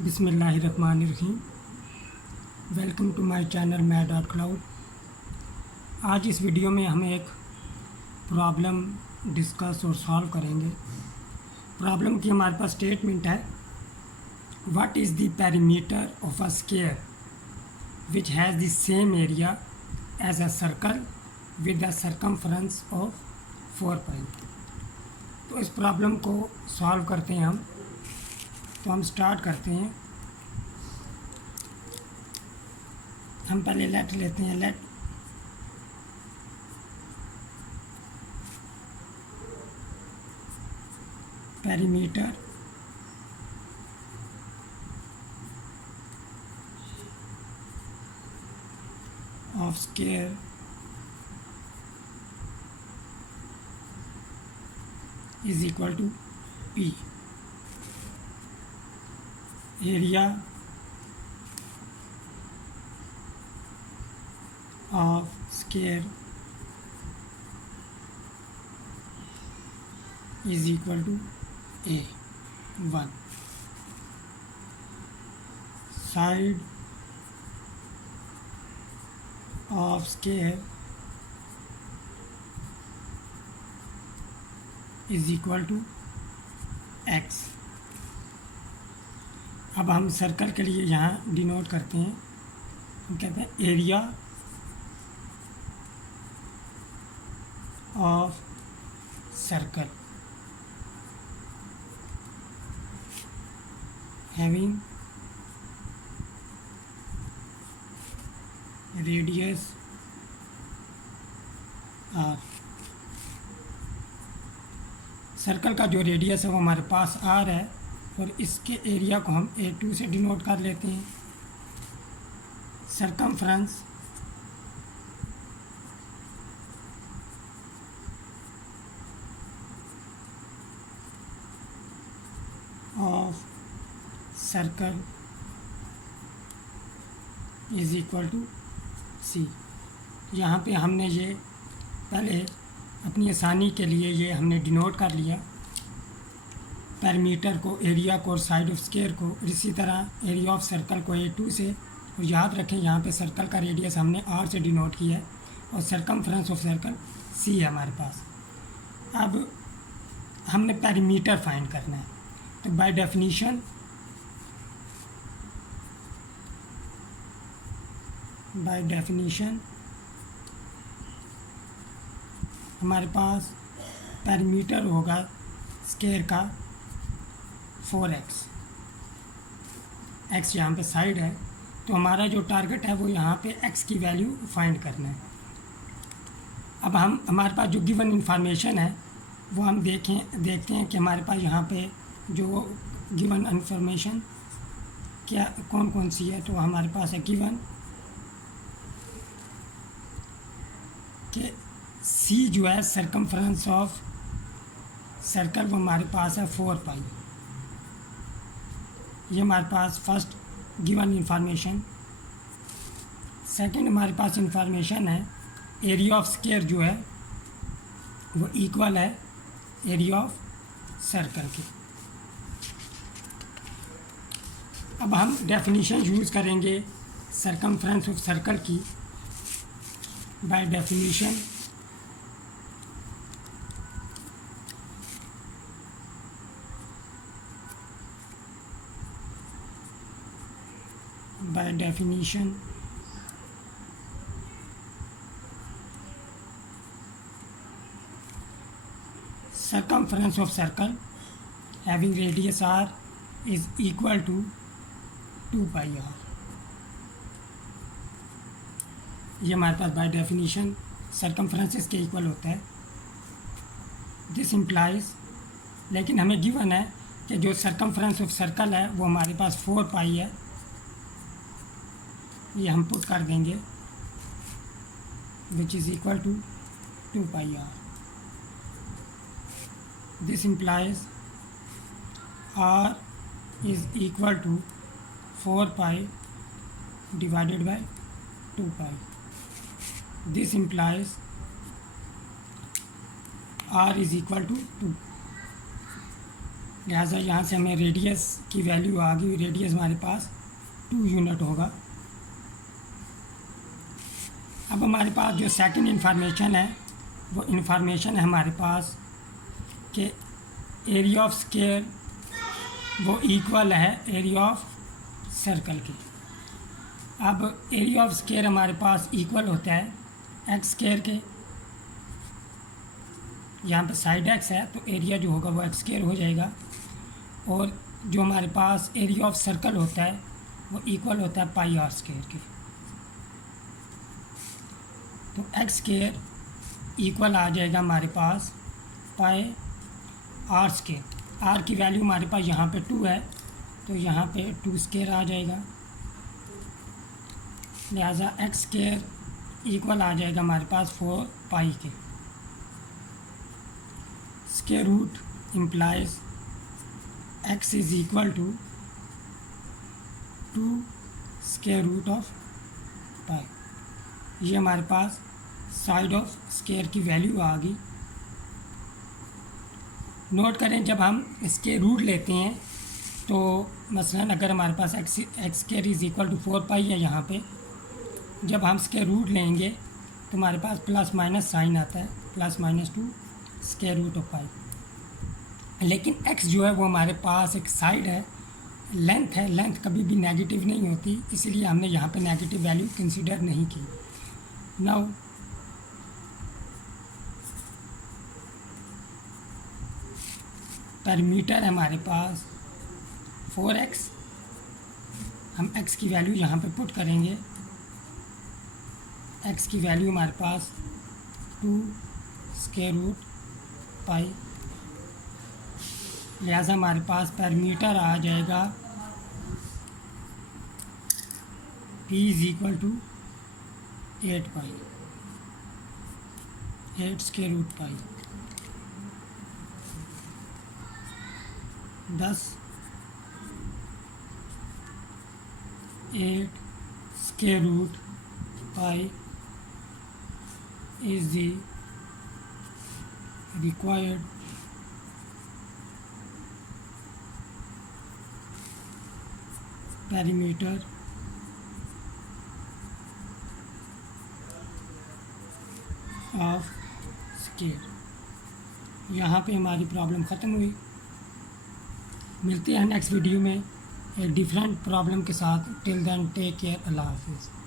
बिस्मिल्लाहिर्रहमानिर्रहीम। Welcome to my channel मैं.क्लाउड। आज इस वीडियो में हम एक प्रॉब्लम डिस्कस और सॉल्व करेंगे। प्रॉब्लम की हमारे पास स्टेटमेंट है, what is the perimeter of a square which has the same area as a circle with a circumference of 4 pi. तो इस प्रॉब्लम को सॉल्व करते हैं हम। तो हम स्टार्ट करते हैं। हम पहले लेट लेते हैं। Let perimeter of square is equal to P. Area of square is equal to A1. Side of square is equal to x. अब हम सर्कल के लिए यहाँ डिनोट करते हैं। हम कहते हैं area of circle having radius r। Circle का जो रेडियस है वो हमारे पास r है और इसके एरिया को हम A2 से डिनोट कर लेते हैं। Circumference of circle is equal to C. यहाँ पे हमने ये पहले अपनी आसानी के लिए ये हमने डिनोट कर लिया, पेरीमीटर को, एरिया को और साइड ऑफ स्क्वायर को। इसी तरह एरिया ऑफ सर्कल को A2 से, और याद रखें यहाँ पे सर्कल का रेडियस हमने R से डिनोट किया है और सर्कमफ्रेंस ऑफ सर्कल C है हमारे पास। अब हमने पेरीमीटर फाइंड करना है। तो बाय डेफिनीशन हमारे पास पेरीमीटर होगा स्क्वायर का 4x। x यहाँ पे साइड है, तो हमारा जो टारगेट है वो यहाँ पे x की वैल्यू फाइंड करना है। अब हमारे पास जो गिवन इंफॉर्मेशन है वो हम देखते हैं कि हमारे पास यहाँ पे जो गिवन इंफॉर्मेशन क्या कौन कौन सी है। तो हमारे पास है गिवन कि C जो है सर्कमफ्रेंस ऑफ सर्कल वो हमारे पास है 4 पाई। ये हमारे पास फर्स्ट गिवन इंफॉर्मेशन। सेकंड हमारे पास इंफॉर्मेशन है एरिया ऑफ स्क्वायर जो है वो इक्वल है एरिया ऑफ सर्कल के। अब हम डेफिनेशन यूज़ करेंगे सर्कमफ्रेंस ऑफ सर्कल की। By definition circumference of circle having radius r is equal to 2 pi r। ये हमारे पास बाय डेफिनेशन सर्कमफ्रेंसेस के इक्वल होता है। दिस इम्प्लाइज, लेकिन हमें गिवन है कि जो सर्कमफ्रेंस ऑफ सर्कल है वो हमारे पास 4 पाई है। ये हम पुट कर देंगे which is equal to 2 pi r। This implies r is equal to 4 pi divided by 2 pi। This implies r is equal to 2। लिहाजा यहाँ से हमें रेडियस की वैल्यू आ गई। रेडियस हमारे पास 2 यूनिट होगा। अब हमारे पास जो सेकंड इंफॉर्मेशन है वो इंफॉर्मेशन है हमारे पास कि एरिया ऑफ स्क्वायर वो इक्वल है एरिया ऑफ सर्कल की। अब एरिया ऑफ स्क्वायर हमारे पास इक्वल होता है एक्स स्क्वायर के। यहाँ पे साइड एक्स है तो एरिया जो होगा वो एक्स स्क्वायर हो जाएगा। और जो हमारे पास एरिया ऑफ सर्कल होता है वो इक्वल होता है पाई आर स्क्वायर के। तो एक्स स्क्वायर इक्वल आ जाएगा हमारे पास पाई आर स्क्वायर। आर की वैल्यू हमारे पास यहाँ पे 2 है तो यहाँ पे 2 स्क्वायर आ जाएगा। लिहाजा एक्स स्क्वायर इक्वल आ जाएगा हमारे पास 4 पाई के। Square root implies x is equal to 2 square root of pi. ये हमारे पास साइड ऑफ स्क्वायर की वैल्यू आ गई। नोट करें जब हम इसके रूट लेते हैं तो मसलन अगर हमारे पास x square is equal to 4 pi है, यहाँ पे जब हम इसके रूट लेंगे तो हमारे पास प्लस माइनस साइन आता है, plus minus 2 square root of pi. लेकिन एक्स जो है वो हमारे पास एक साइड है, लेंथ है। लेंथ कभी भी नेगेटिव नहीं होती, इसलिए हमने यहाँ पे नेगेटिव वैल्यू कंसीडर नहीं की। नाउ पैरामीटर है हमारे पास 4x। हम x की वैल्यू यहाँ पे पुट करेंगे। x की वैल्यू हमारे पास 2 स्क्वायर रूट पाई। लिहाजा हमारे पास पैरामीटर आ जाएगा p is equal to 8 pi, 8 square root pi 10 8 square root pi is the required perimeter of square. यहाँ पे हमारी प्रॉब्लम ख़त्म हुई। मिलते हैं नेक्स्ट वीडियो में एक डिफरेंट प्रॉब्लम के साथ। टिल देन टेक केयर, अल्लाह हाफिज़।